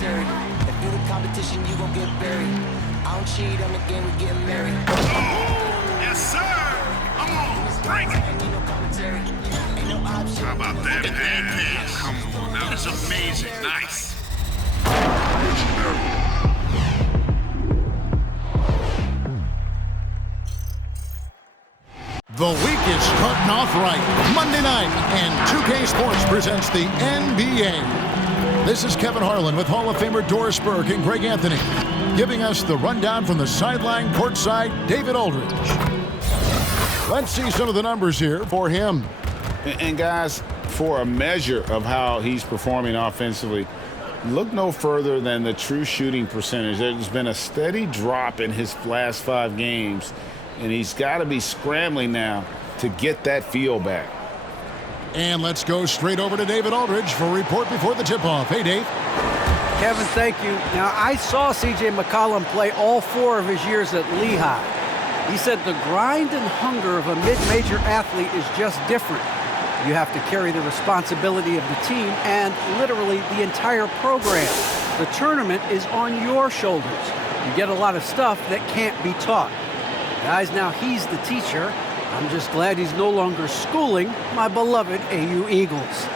commentary. If you the competition, you gon' get buried. I don't cheat, I'm the game, we get married. Yes, sir. Come on, break it. How about that pass? Come on, that was amazing. Nice. The week is starting off right. Monday night, and 2K Sports presents the NBA. This is Kevin Harlan with Hall of Famer Doris Burke and Greg Anthony, giving us the rundown from the sideline courtside, David Aldridge. Let's see some of the numbers here for him. And guys, for a measure of how he's performing offensively, look no further than the true shooting percentage. There's been a steady drop in his last 5 games, and he's got to be scrambling now to get that feel back. And let's go straight over to David Aldridge for a report before the tip-off. Hey, Dave. Kevin, thank you. Now, I saw C.J. McCollum play all 4 of his years at Lehigh. He said the grind and hunger of a mid-major athlete is just different. You have to carry the responsibility of the team and literally the entire program. The tournament is on your shoulders. You get a lot of stuff that can't be taught. Guys, now he's the teacher. I'm just glad he's no longer schooling my beloved AU Eagles.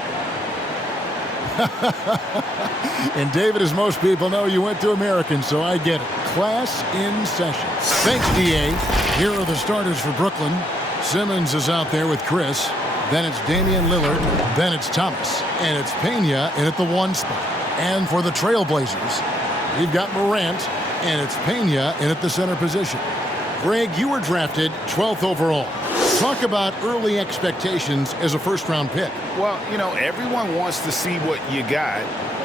And David, as most people know, you went to American, so I get it. Class in session. Thanks, D.A. Here are the starters for Brooklyn. Simmons is out there with Chris. Then it's Damian Lillard. Then it's Thomas. And it's Pena in at the 1 spot. And for the Trailblazers, we've got Morant, and it's Pena in at the center position. Greg, you were drafted 12th overall. Talk about early expectations as a first-round pick. Well, you know, everyone wants to see what you got.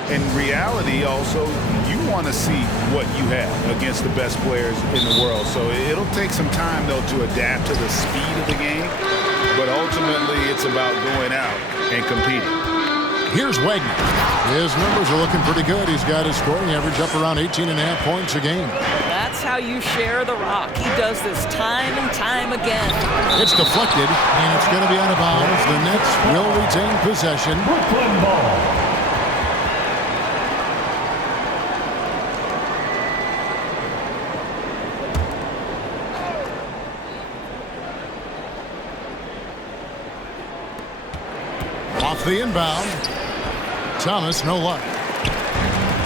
In reality, also, you want to see what you have against the best players in the world. So it'll take some time, though, to adapt to the speed of the game. But ultimately, it's about going out and competing. Here's Wagner. His numbers are looking pretty good. He's got his scoring average up around 18.5 points a game. That's how you share the rock. He does this time and time again. It's deflected, and it's going to be out of bounds. The Nets will retain possession. Brooklyn ball. Off the inbound. Thomas, no luck.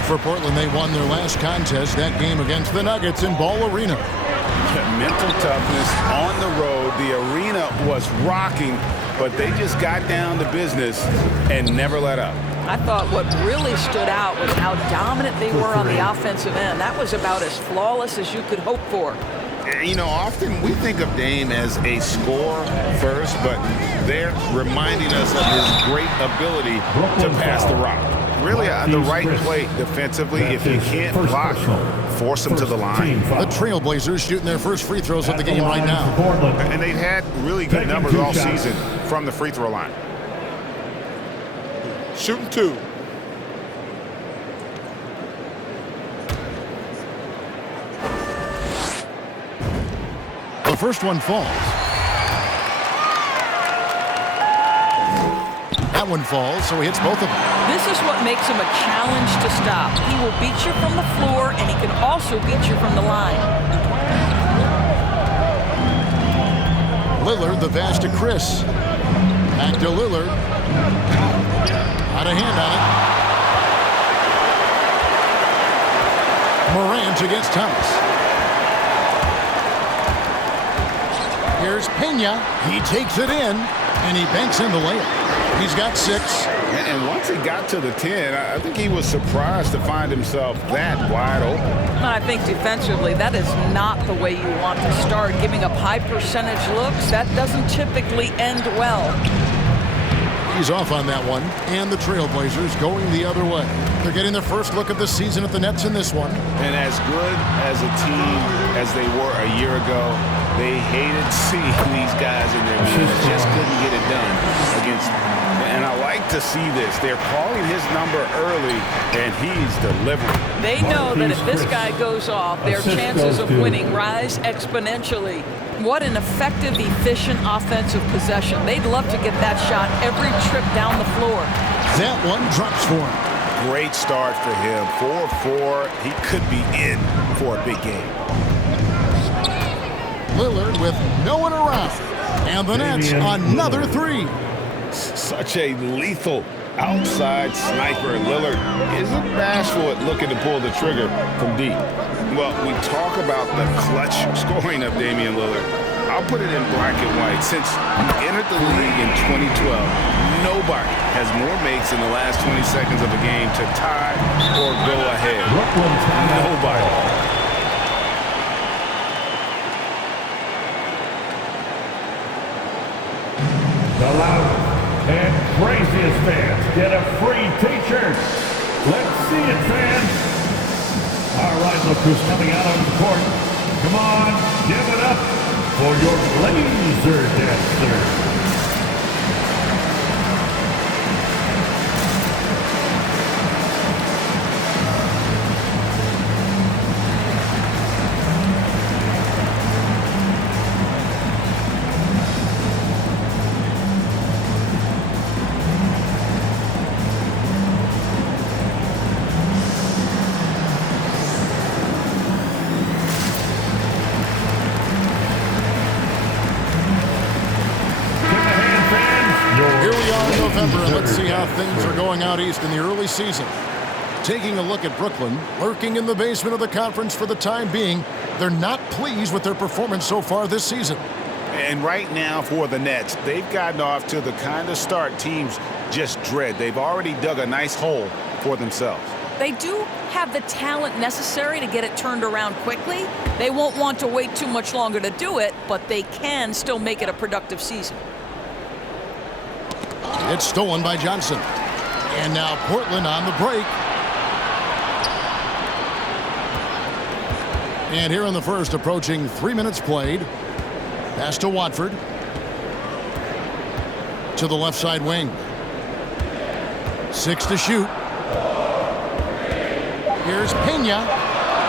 For Portland, they won their last contest, that game against the Nuggets in Ball Arena. Mental toughness on the road. The arena was rocking, but they just got down to business and never let up. I thought what really stood out was how dominant they were on the offensive end. That was about as flawless as you could hope for. You know, often we think of Dame as a scorer first, but they're reminding us of his great ability to pass the rock. Really, the right play defensively. If you can't block, force them to the line. The Trailblazers shooting their first free throws of the game right now. And they've had really good numbers all season from the free throw line. Shooting 2. The first one falls. That one falls, so he hits both of them. This is what makes him a challenge to stop. He will beat you from the floor, and he can also beat you from the line. Lillard, the pass to Chris. Back to Lillard. Out of hand on it. Morant against Thomas. Here's Pena. He takes it in, and he banks in the layup. He's got 6. And once he got to the 10, I think he was surprised to find himself that wide open. I think defensively, that is not the way you want to start. Giving up high percentage looks, that doesn't typically end well. He's off on that one, and the Trailblazers going the other way. They're getting their first look of the season at the Nets in this one. And as good as a team as they were a year ago, they hated seeing these guys in their minutes. Just couldn't get it done against them. And I like to see this. They're calling his number early, and he's delivering. They know that if this guy goes off, their chances of winning rise exponentially. What an effective, efficient offensive possession. They'd love to get that shot every trip down the floor. That one drops for him. great start for him. 4-4. He could be in for a big game. Lillard with no one around. And the Nets another three. Such a lethal outside sniper. Lillard isn't bashful at looking to pull the trigger from deep. Well, we talk about the clutch scoring of Damian Lillard. I'll put it in black and white. Since he entered the league in 2012, nobody has more makes in the last 20 seconds of a game to tie or go ahead. Nobody. The loudest and craziest fans get a free t-shirt. Let's see it, fans. All right, look who's coming out on the court. Come on, give it up for your laser dancer. Let's see how things are going out east in the early season. Taking a look at Brooklyn, lurking in the basement of the conference for the time being. They're not pleased with their performance so far this season. And right now for the Nets, they've gotten off to the kind of start teams just dread. They've already dug a nice hole for themselves. They do have the talent necessary to get it turned around quickly. They won't want to wait too much longer to do it, but they can still make it a productive season. It's stolen by Johnson. And now Portland on the break. And here in the first, approaching 3 minutes played. Pass to Watford. To the left side wing. 6 to shoot. Here's Pena.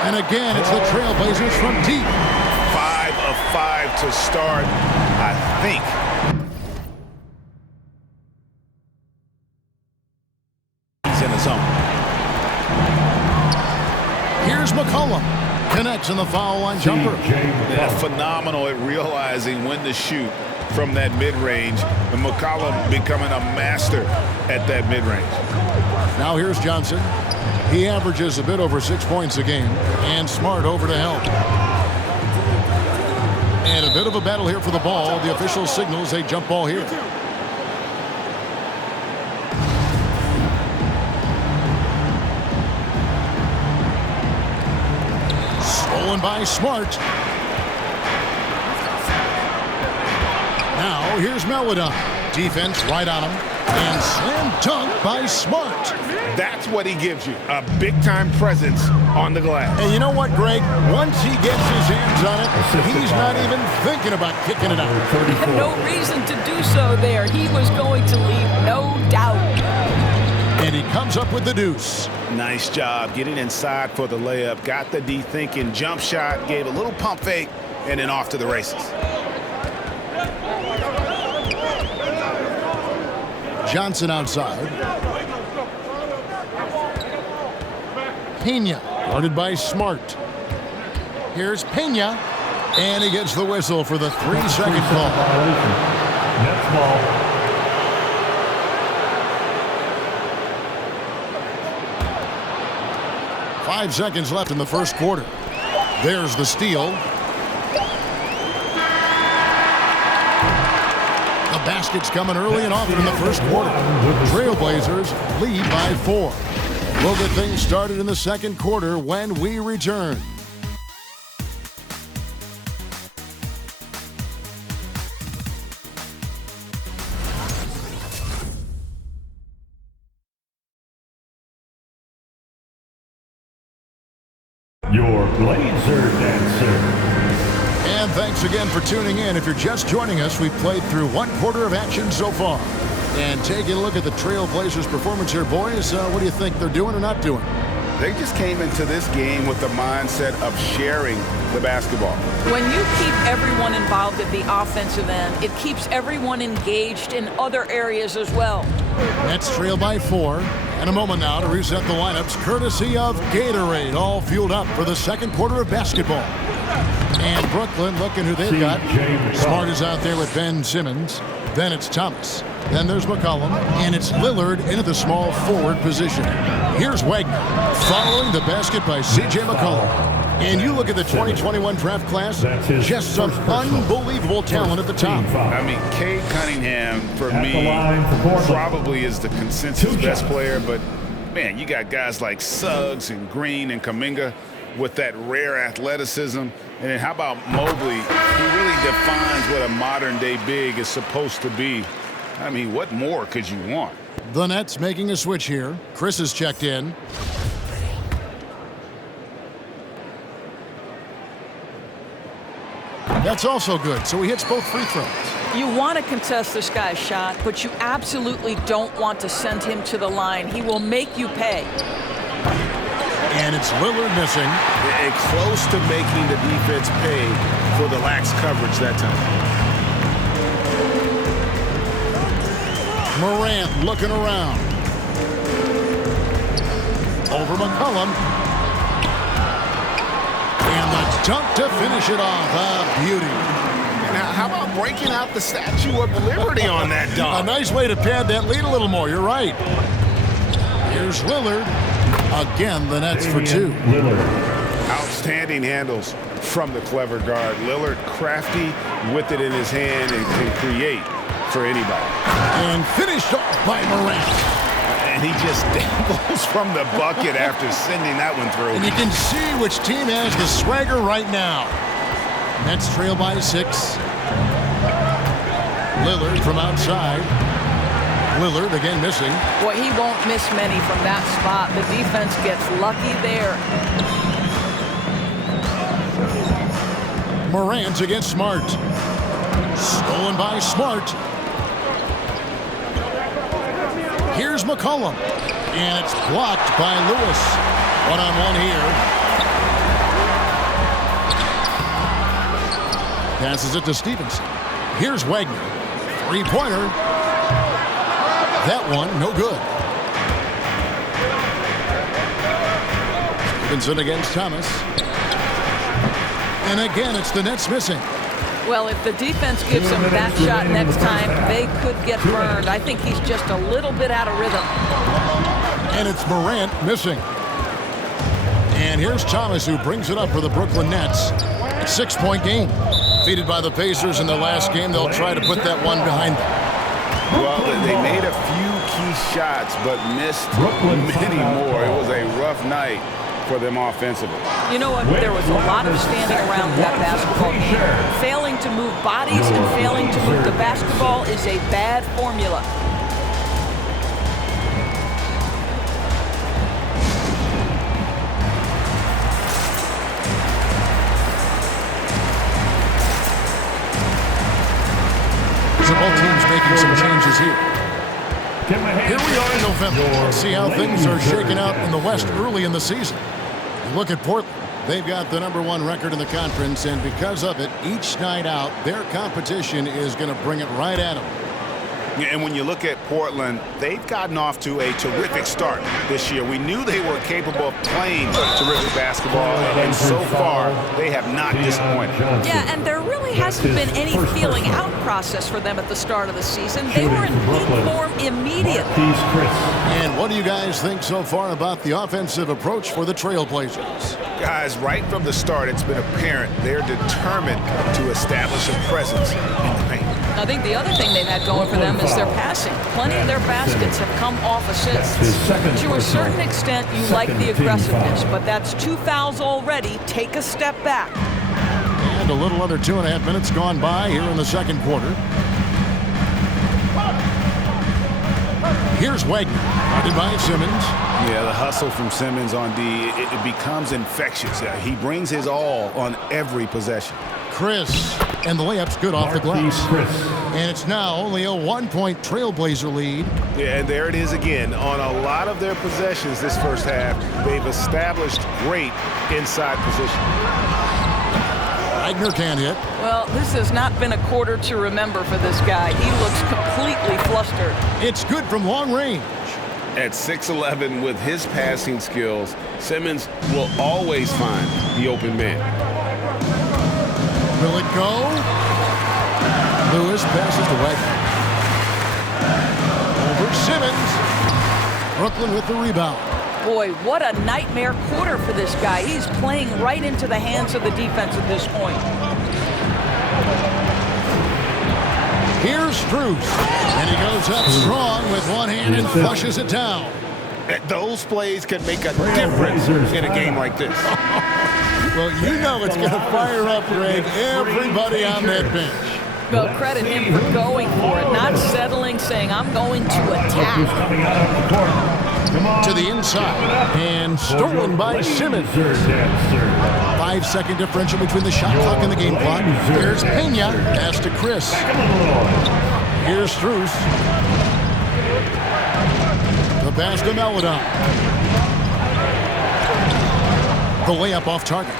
And again, it's the Trailblazers from deep. 5 of 5 to start, I think. In the zone. Here's McCollum. Connects in the foul line jumper. Yeah, phenomenal at realizing when to shoot from that mid-range. And McCollum becoming a master at that mid-range. Now here's Johnson. He averages a bit over 6 points a game. And Smart over to help. And a bit of a battle here for the ball. The official signals a jump ball here. Stolen by Smart. Now here's Meledon. Defense right on him. And slam dunk by Smart. That's what he gives you, a big-time presence on the glass. And you know what, Greg? Once he gets his hands on it, he's not even thinking about kicking it out. No reason to do so there. He was going to leave, no doubt. And he comes up with the deuce. Nice job getting inside for the layup. Got the D-thinking jump shot, gave a little pump fake, and then off to the races. Johnson outside. Pena, guarded by Smart. Here's Pena, and he gets the whistle for the 3-second call. Nets ball. Five seconds left in the first quarter. There's the steal. The basket's coming early and often in the first quarter. Trailblazers lead by 4. We'll get things started in the second quarter when we return. Your Blazer Dancer. And thanks again for tuning in. If you're just joining us, we've played through 1 quarter of action so far. And taking a look at the Trailblazers' performance here, boys, what do you think they're doing or not doing? They just came into this game with the mindset of sharing the basketball. When you keep everyone involved at the offensive end, it keeps everyone engaged in other areas as well. Nets trail by 4. And a moment now to reset the lineups courtesy of Gatorade, all fueled up for the second quarter of basketball. And Brooklyn looking who they've got. Smart is out there with Ben Simmons. Then it's Thomas. Then there's McCollum. And it's Lillard into the small forward position. Here's Wagner following the basket by C.J. McCollum. And you look at the 2021 draft class, just some unbelievable talent at the top. I mean, Cade Cunningham, for me, probably is the consensus best player. But, man, you got guys like Suggs and Green and Kuminga with that rare athleticism. And then how about Mobley? He really defines what a modern-day big is supposed to be. I mean, what more could you want? The Nets making a switch here. Chris is checked in. That's also good, so he hits both free throws. You want to contest this guy's shot, but you absolutely don't want to send him to the line. He will make you pay. And it's Lillard missing. And close to making the defense pay for the lax coverage that time. Morant looking around. Over McCollum. And the dunk to finish it off. A beauty. Now, how about breaking out the Statue of Liberty on that dunk? A nice way to pad that lead a little more. You're right. Here's Lillard. Again, the Nets for 2. Outstanding handles from the clever guard. Lillard crafty with it in his hand and can create for anybody. And finished off by Morant. And he just dabbles from the bucket after sending that one through. And you can see which team has the swagger right now. Nets trail by 6. Lillard from outside. Lillard again missing. Boy, he won't miss many from that spot. The defense gets lucky there. Morant against Smart. Stolen by Smart. Here's McCollum. And it's blocked by Lewis. One-on-one here. Passes it to Stevenson. Here's Wagner. Three-pointer. That one, no good. Stevenson against Thomas. And again, it's the Nets missing. Well, if the defense gives him that shot next time, they could get burned. I think he's just a little bit out of rhythm. And it's Morant missing. And here's Thomas, who brings it up for the Brooklyn Nets. 6-point game. Defeated by the Pacers in the last game. They'll try to put that one behind them. Well, they made a few key shots, but missed many more. It was a rough night for them offensively. You know what? There was a lot of standing around that basketball game. Failing to move bodies and failing to move the basketball is a bad formula. So both teams making some changes here. Here we are in November. Let's see how things are shaking out in the West early in the season. You look at Portland. They've got the #1 record in the conference, and because of it, each night out, their competition is going to bring it right at them. And when you look at Portland, they've gotten off to a terrific start this year. We knew they were capable of playing terrific basketball, and so far, they have not disappointed. Yeah, and there really hasn't been any feeling out process for them at the start of the season. They were in peak form immediately. And what do you guys think so far about the offensive approach for the Trailblazers? Guys, right from the start, it's been apparent they're determined to establish a presence in the paint. I think the other thing they've had going for them is their passing. Plenty of their baskets have come off assists. To a certain extent, you like the aggressiveness, but that's 2 fouls already. Take a step back. And a little under 2.5 minutes gone by here in the second quarter. Here's Wagner, guarded by Simmons. Yeah, the hustle from Simmons on D, it becomes infectious. He brings his all on every possession. Chris, and the layup's good off the glass. Chris. And it's now only a 1-point Trailblazer lead. Yeah, and there it is again. On a lot of their possessions this first half, they've established great inside position. Wagner can't hit. Well, this has not been a quarter to remember for this guy. He looks completely flustered. It's good from long range. At 6'11", with his passing skills, Simmons will always find the open man. Will it go? Lewis passes to Wagner. Over Simmons. Brooklyn with the rebound. Boy, what a nightmare quarter for this guy. He's playing right into the hands of the defense at this point. Here's Strus. And he goes up strong with one hand and flushes it down. Those plays can make a difference in a game like this. Well, you know it's going to fire up, Greg, everybody on that bench. Well, credit him for going for it, not settling, saying, I'm going to attack. Coming out of the court. To the inside, and stolen by Simmons. 5-second differential between the shot clock and the game clock. Here's Pena, pass to Chris. Here's Strus. The pass to Meledon. The layup off target.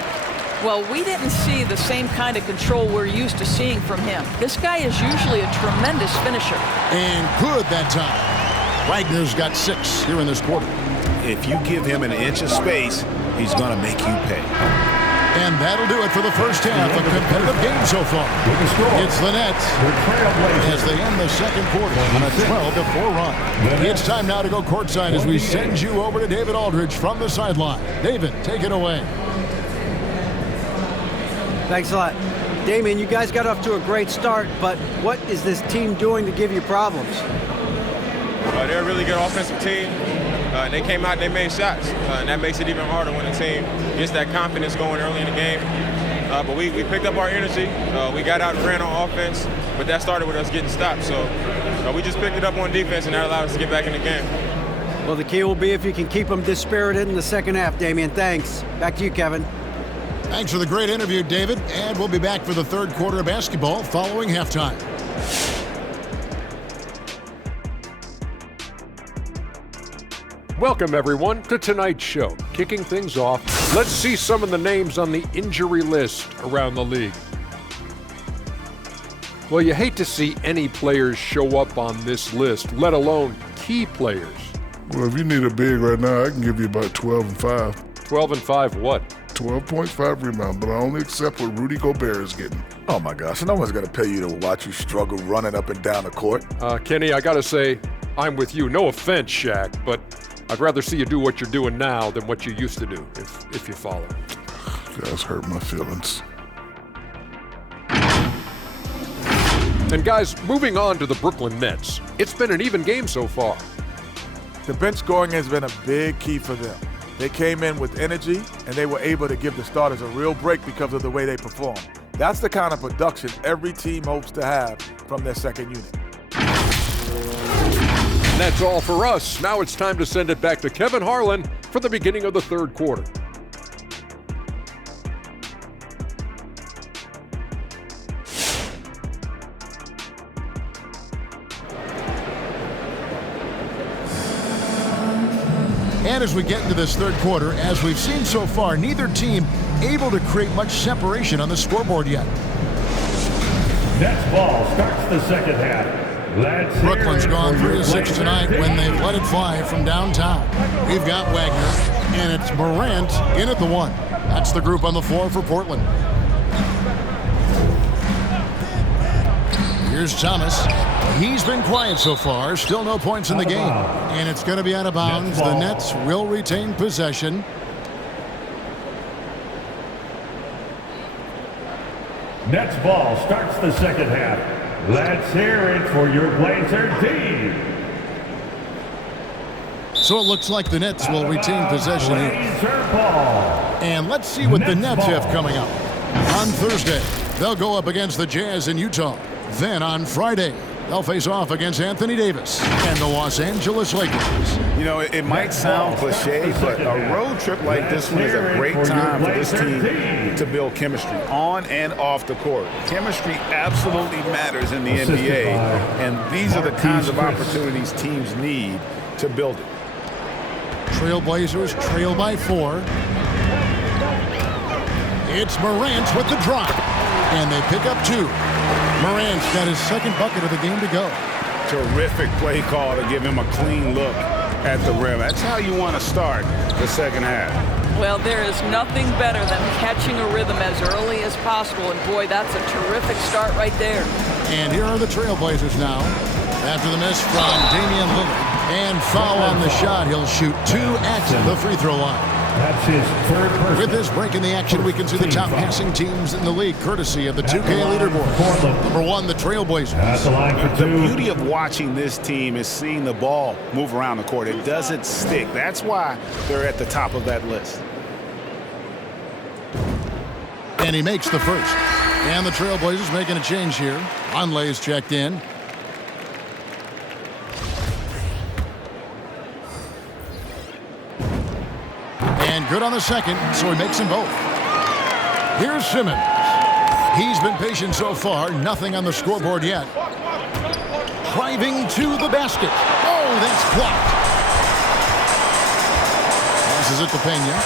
Well, we didn't see the same kind of control we're used to seeing from him. This guy is usually a tremendous finisher. And good that time. Wagner's got 6 here in this quarter. If you give him an inch of space, he's going to make you pay. And that'll do it for the first half. A competitive game so far. It's the Nets as they end the second quarter on a 12-4 run. It's time now to go courtside as we send you over to David Aldridge from the sideline. David, take it away. Thanks a lot. Damian, you guys got off to a great start, but what is this team doing to give you problems? They're a really good offensive team. They came out, they made shots, and that makes it even harder when the team gets that confidence going early in the game. But we picked up our energy. We got out and ran on offense, but that started with us getting stopped. So we just picked it up on defense, and that allowed us to get back in the game. Well, the key will be if you can keep them dispirited in the second half, Damian. Thanks. Back to you, Kevin. Thanks for the great interview, David. And we'll be back for the third quarter of basketball following halftime. Welcome, everyone, to tonight's show. Kicking things off, let's see some of the names on the injury list around the league. Well, you hate to see any players show up on this list, let alone key players. Well, if you need a big right now, I can give you about 12 and 5. 12 and 5 what? 12.5 rebound, but I only accept what Rudy Gobert is getting. Oh my gosh, no one's going to pay you to watch you struggle running up and down the court. Kenny, I got to say, I'm with you. No offense, Shaq, but I'd rather see you do what you're doing now than what you used to do, if you follow. You guys hurt my feelings. And guys, moving on to the Brooklyn Nets. It's been an even game so far. The bench scoring has been a big key for them. They came in with energy, and they were able to give the starters a real break because of the way they performed. That's the kind of production every team hopes to have from their second unit. And that's all for us. Now it's time to send it back to Kevin Harlan for the beginning of the third quarter. And as we get into this third quarter, as we've seen so far, neither team able to create much separation on the scoreboard yet. Nets ball starts the second half. Brooklyn's gone 3 of 6 tonight when they've let it fly from downtown. We've got Wagner, and it's Morant in at the 1. That's the group on the floor for Portland. Here's Thomas. He's been quiet so far. Still no points in the game. And it's going to be out of bounds. The Nets will retain possession. Nets ball starts the second half. Let's hear it for your Blazer team. So it looks like the Nets will retain possession here. And let's see what the Nets have coming up. On Thursday, they'll go up against the Jazz in Utah. Then on Friday, They'll face off against Anthony Davis and the Los Angeles Lakers. You know, it might sound cliche, but a road trip like this one is a great time for this team to build chemistry on and off the court. Chemistry absolutely matters in the NBA, and these are the kinds of opportunities teams need to build it. Trailblazers trail by 4. It's Morant with the drop, and they pick up 2. Morant's got his second bucket of the game to go. Terrific play call to give him a clean look at the rim. That's how you want to start the second half. Well, there is nothing better than catching a rhythm as early as possible, and boy, that's a terrific start right there. And here are the Trailblazers now. After the miss from Damian Lillard, and foul on the shot, he'll shoot 2 at the free throw line. That's his third person. With this break in the action, we can see the top passing teams in the league, courtesy of the 2K leaderboard. Number 1, the Trailblazers. The beauty of watching this team is seeing the ball move around the court. It doesn't stick. That's why they're at the top of that list. And he makes the first. And the Trailblazers making a change here. Conley's checked in. And good on the second, so he makes them both. Here's Simmons. He's been patient so far, nothing on the scoreboard yet. Driving to the basket. Oh, that's blocked. Passes it to Pena.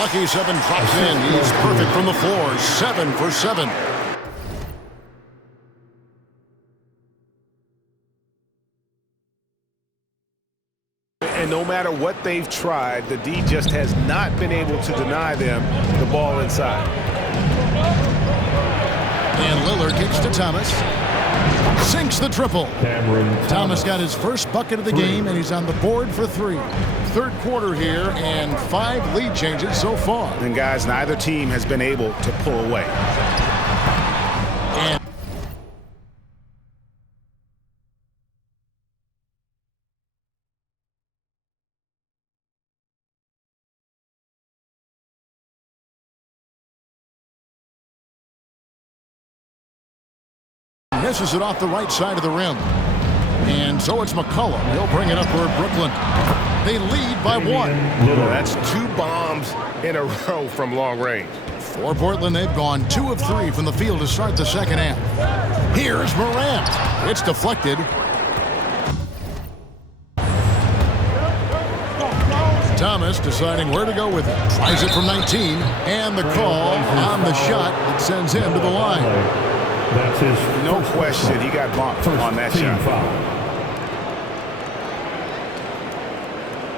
Lucky 7 drops in. He's perfect from the floor. 7 for 7. And no matter what they've tried, the D just has not been able to deny them the ball inside. And Lillard kicks to Thomas. Sinks the triple. Thomas got his first bucket of the game, and he's on the board for 3. Third quarter here, and 5 lead changes so far. And guys, neither team has been able to pull away. And misses it off the right side of the rim. And so it's McCollum. He'll bring it up for Brooklyn. They lead by 1. That's 2 bombs in a row from long range. For Portland, they've gone 2 of 3 from the field to start the second half. Here's Morant. It's deflected. Thomas deciding where to go with it. Tries it from 19. And the call on the shot that sends him to the line. That's his no question. He got bumped on that shot. Foul.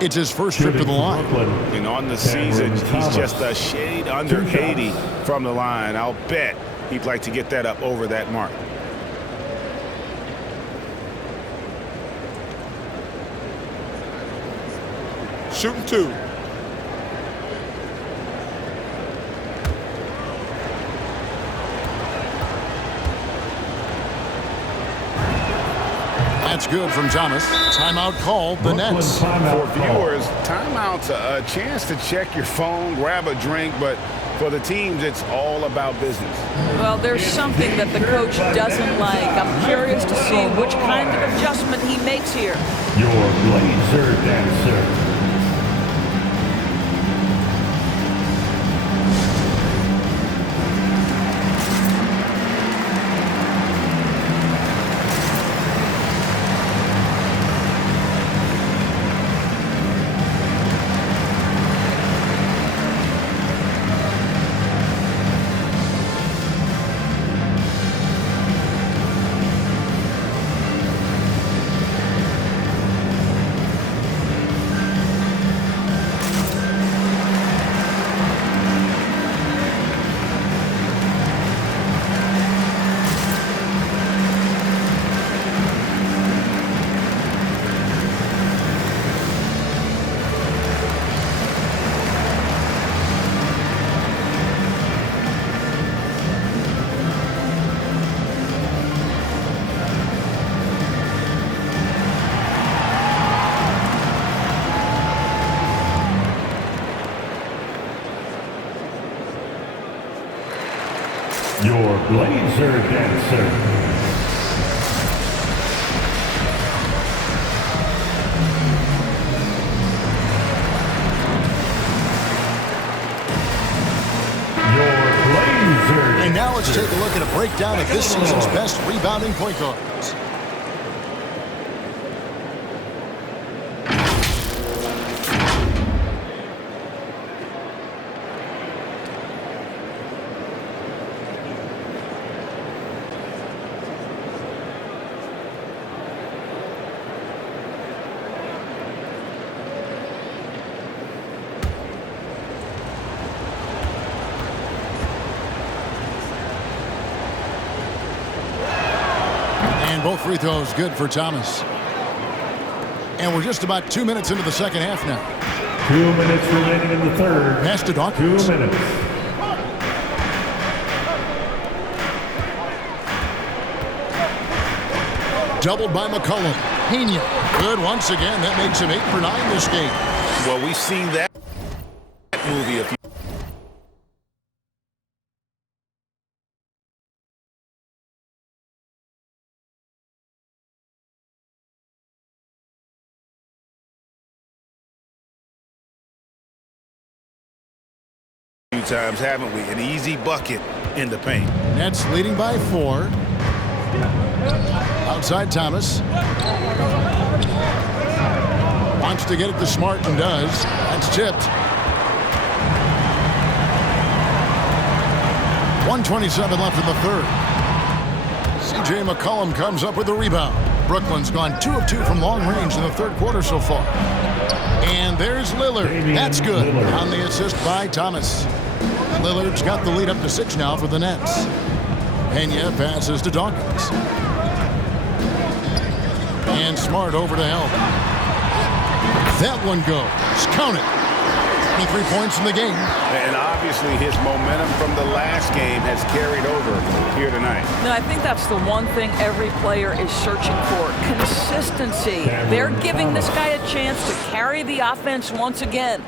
It's his first trip to the line. And on the season, he's just a shade under 80 from the line. I'll bet he'd like to get that up over that mark. Shooting 2. That's good from Thomas. Timeout called the Nets. For viewers, timeout's a chance to check your phone, grab a drink, but for the teams, it's all about business. Well, there's something that the coach doesn't like. I'm curious to see which kind of adjustment he makes here. Your Blazer dancer. Your Blazer dancer. Let's take a look at a breakdown of this season's best rebounding point guards. Both free throws good for Thomas. And we're just about 2 minutes into the second half now. 2 minutes remaining in the third. Pass to Dawkins. 2 minutes. Doubled by McCollum. Pena. Good once again. That makes him 8 for 9 this game. Well, we've seen that movie a few times, haven't we? An easy bucket in the paint. Nets leading by 4. Outside Thomas. Wants to get it to Smart and does. That's tipped. 1:27 left in the third. C.J. McCollum comes up with the rebound. Brooklyn's gone 2 of 2 from long range in the third quarter so far. And there's Lillard. That's good. On the assist by Thomas. Lillard's got the lead up to 6 now for the Nets. Pena passes to Dawkins. And Smart over to help. That one goes. Count it. 23 points in the game. And obviously his momentum from the last game has carried over here tonight. No, I think that's the one thing every player is searching for. Consistency. They're giving this guy a chance to carry the offense once again.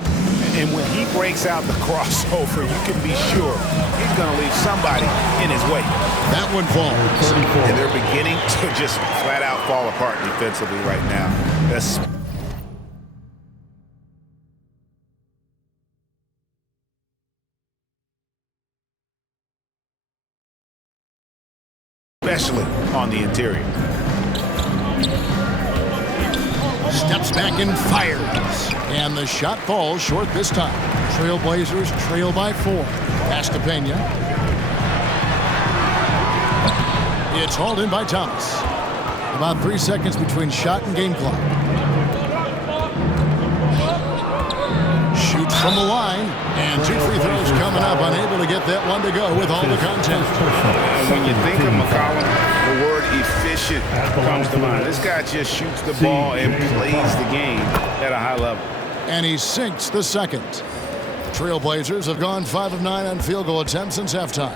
And when he breaks out the crossover, you can be sure he's going to leave somebody in his way. That one falls. And they're beginning to just flat out fall apart defensively right now. Especially on the interior. Steps back and fires. And the shot falls short this time. Trailblazers trail by 4. Pass to Pena. It's hauled in by Thomas. About 3 seconds between shot and game clock. Shoots from the line. And 2 free throws coming up. Unable to get that one to go with all the contact. When you think of McCollum, the word efficient comes to mind. This guy just shoots the ball and plays the game at a high level. And he sinks the second. Trailblazers have gone 5 of 9 on field goal attempts since halftime.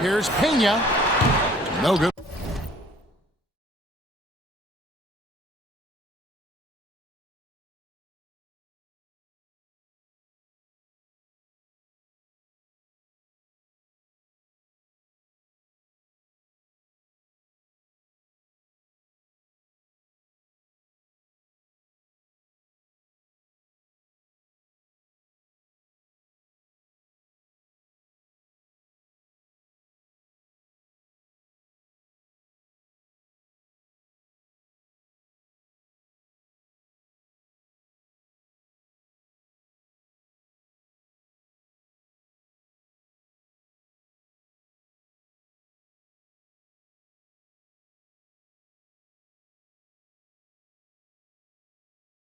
Here's Pena. No good.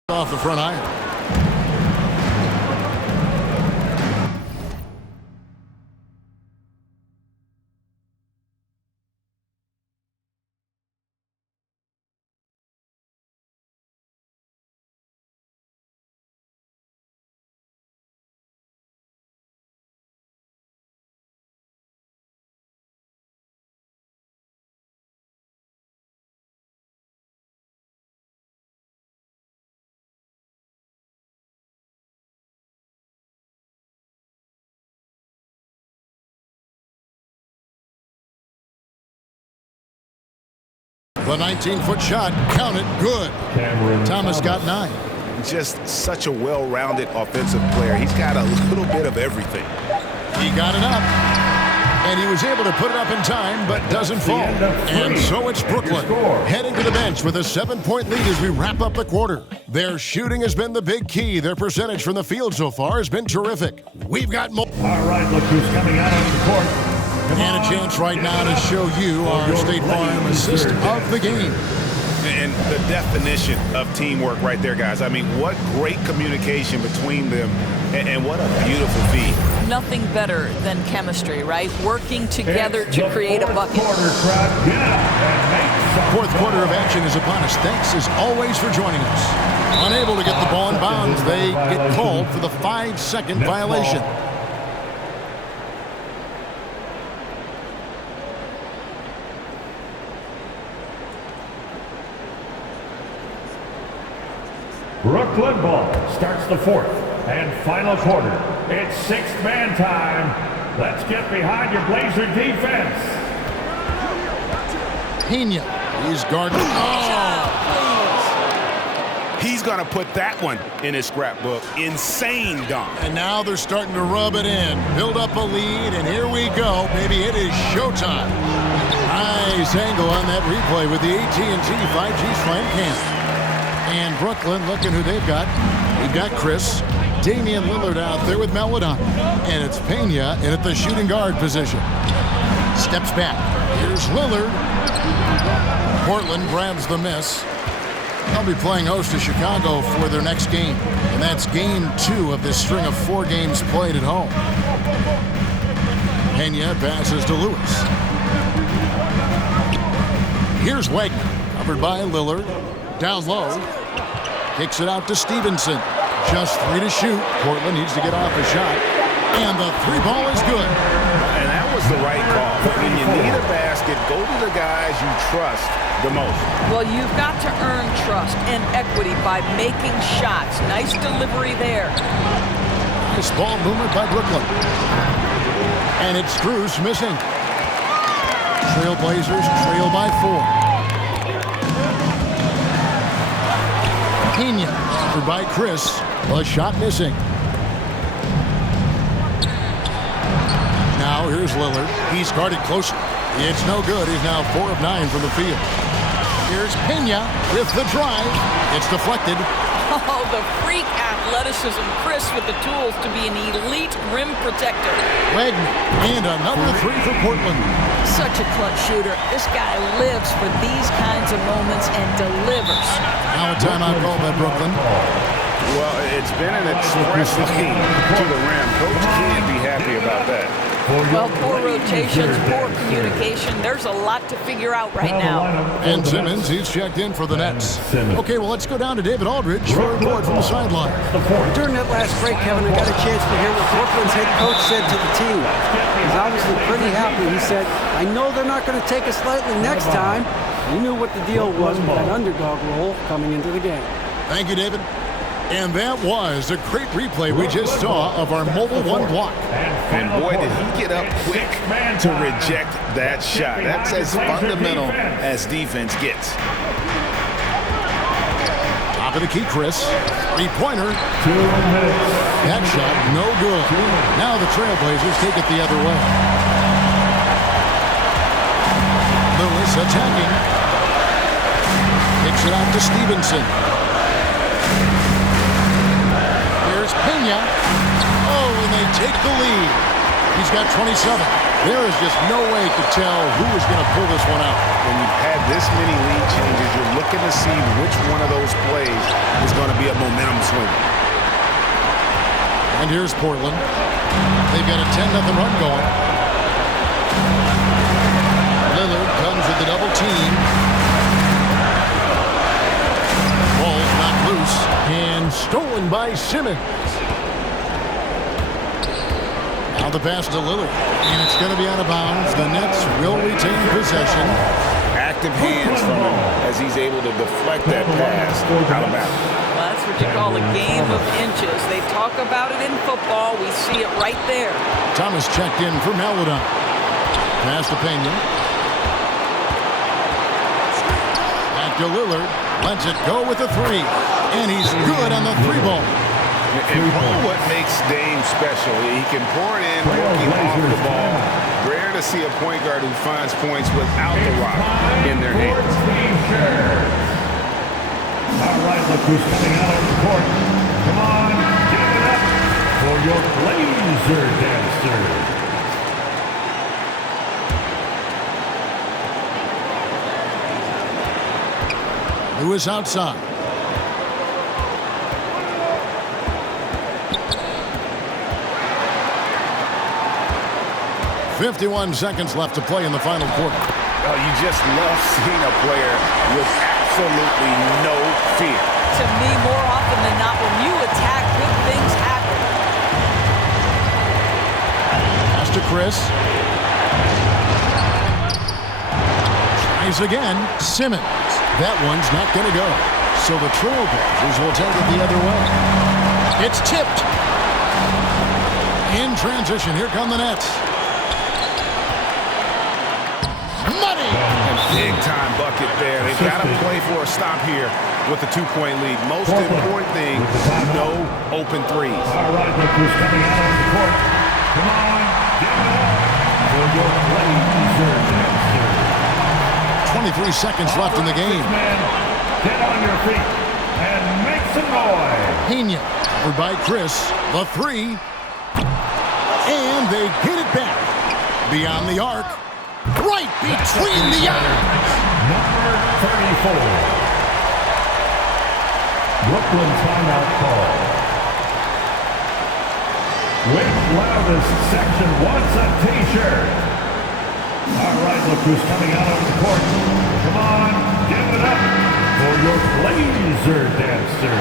Off the front iron. The 19-foot shot, counted, good. Thomas got 9. Just such a well-rounded offensive player. He's got a little bit of everything. He got it up. And he was able to put it up in time, but doesn't fall. And so it's Brooklyn heading to the bench with a 7-point lead as we wrap up the quarter. Their shooting has been the big key. Their percentage from the field so far has been terrific. We've got more. All right, look who's coming out on the court. And a chance right now to show you our State Farm assist of the game. And the definition of teamwork right there, guys. I mean, what great communication between them, and what a beautiful feed. Nothing better than chemistry, right? Working together to create a bucket. Fourth quarter of action is upon us. Thanks as always for joining us. Unable to get the ball in bounds, they get called for the 5-second violation. Brooklyn ball starts the fourth and final quarter. It's sixth-man time. Let's get behind your Blazer defense. Pena, he's guarding. He's going to put that one in his scrapbook. Insane dunk. And now they're starting to rub it in. Build up a lead, and here we go. Baby, it is showtime. Nice angle on that replay with the AT&T 5G Slam Cam. And Brooklyn, looking who they've got. We've got Chris, Damian Lillard out there with Meledon. And it's Pena in at the shooting guard position. Steps back. Here's Lillard. Portland grabs the miss. They'll be playing host to Chicago for their next game. And that's game 2 of this string of 4 games played at home. Pena passes to Lewis. Here's Wagner, covered by Lillard. Down low. Kicks it out to Stevenson. Just 3 to shoot. Portland needs to get off a shot. And the 3 ball is good. And that was the right call. When you need a basket, go to the guys you trust the most. Well, you've got to earn trust and equity by making shots. Nice delivery there. Nice ball movement by Brooklyn. And it's Strus missing. Trailblazers trail by 4. Pena, covered by Chris. A shot missing. Now here's Lillard. He's guarded closely. It's no good. He's now 4 of 9 from the field. Here's Pena with the drive. It's deflected. Oh, the freak athleticism. Chris with the tools to be an elite rim protector. Wagner, and another 3 for Portland. Such a clutch shooter. This guy lives for these kinds of moments and delivers. Now a timeout call by Brooklyn. Well, it's been an express lane to the rim. Coach can't be happy about that. Well, poor rotations, poor communication. There's a lot to figure out right now. And Simmons, he's checked in for the Nets. Okay, well, let's go down to David Aldridge for a report from the sideline. During that last break, Kevin, I got a chance to hear what Brooklyn's head coach said to the team. He's obviously pretty happy. He said, I know they're not going to take us lightly next time. He knew what the deal was with that underdog role coming into the game. Thank you, David. And that was a great replay we just saw of our Mobile One block. And boy, did he get up quick to reject that shot. That's as fundamental as defense gets. Top of the key, Chris. 3-pointer. That shot, no good. Now the Trailblazers take it the other way. Lewis attacking. Kicks it out to Stevenson. Pena. Oh, and they take the lead. He's got 27. There is just no way to tell who is going to pull this one out. When you've had this many lead changes, you're looking to see which one of those plays is going to be a momentum swing. And here's Portland. They've got a 10-0 run going. Lillard comes with the double team. Ball's knocked loose and stolen by Simmons. Now the pass to Lillard, and it's going to be out of bounds. The Nets will retain possession. Active hands from him as he's able to deflect that pass out of bounds. Well, that's what you call a game of inches. They talk about it in football. We see it right there. Thomas checked in for Meledon. Pass to Pena. Back to Lillard. Lets it go with a 3. And he's good on the 3 ball. And part of what makes Dame special, he can pour it in, working off the ball. Rare to see a point guard who finds points without the rock in their hands. All right, look who's coming out on the court. Come on, give it up for your laser dancer. Lewis outside. "51 seconds left to play in the final quarter." Oh, you just love seeing a player with absolutely no fear. To me, more often than not, when you attack, good things happen. Pass to Chris. Tries again. Simmons. That one's not going to go. So the Trailblazers will take it the other way. It's tipped. In transition, here come the Nets. Money! Big-time bucket there. They've got to play for a stop here with a 2-point lead. Most important thing, no open threes. All right, look who's coming out on the court. Come on, give it up for your laser dancer. 23 seconds left in the game. Get on your feet and make some noise. Pena, covered by Chris. The three. And they get it back. Beyond the arc. Right between the eyes. Number 34. Brooklyn timeout call. With loudest section wants a t-shirt. All right, look who's coming out on the court. Come on, give it up for your laser dancer.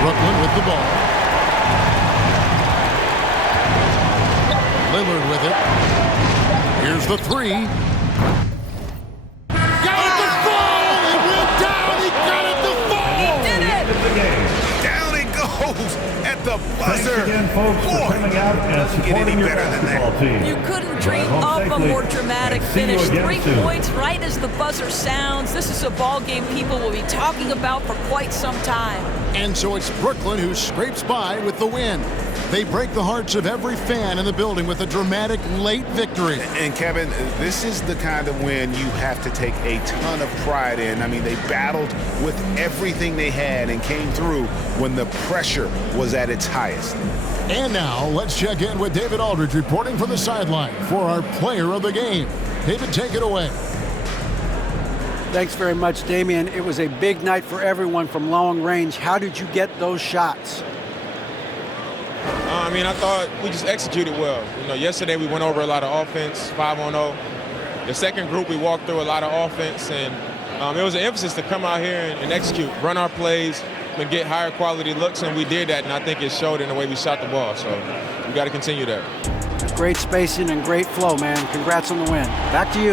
Brooklyn with the ball. Lillard with it. Here's the three. Got it to fall! It went down! He got it to fall! He did it! Down it goes at the buzzer. Thanks again, folks, for coming out and supporting your basketball team. You couldn't dream up a more dramatic finish. 3 points right as the buzzer sounds. This is a ball game people will be talking about for quite some time. And so it's Brooklyn who scrapes by with the win. They break the hearts of every fan in the building with a dramatic late victory. And Kevin, this is the kind of win you have to take a ton of pride in. I mean, they battled with everything they had and came through when the pressure was at its highest. And now let's check in with David Aldridge reporting from the sideline for our player of the game. David, take it away. Thanks very much, Damian. It was a big night for everyone from long range. How did you get those shots? I mean, I thought we just executed well. You know, yesterday we went over a lot of offense, 5-on-0. The second group, we walked through a lot of offense, and it was an emphasis to come out here and execute, run our plays, and get higher quality looks, and we did that, and I think it showed in the way we shot the ball. So we got to continue that. Great spacing and great flow, man. Congrats on the win. Back to you.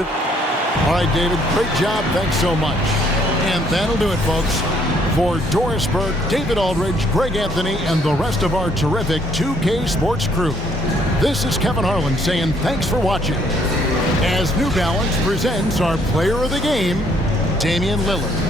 All right, David, great job. Thanks so much. And that'll do it, folks. For Doris Burke, David Aldridge, Greg Anthony, and the rest of our terrific 2K Sports crew, this is Kevin Harlan saying thanks for watching as New Balance presents our player of the game, Damian Lillard.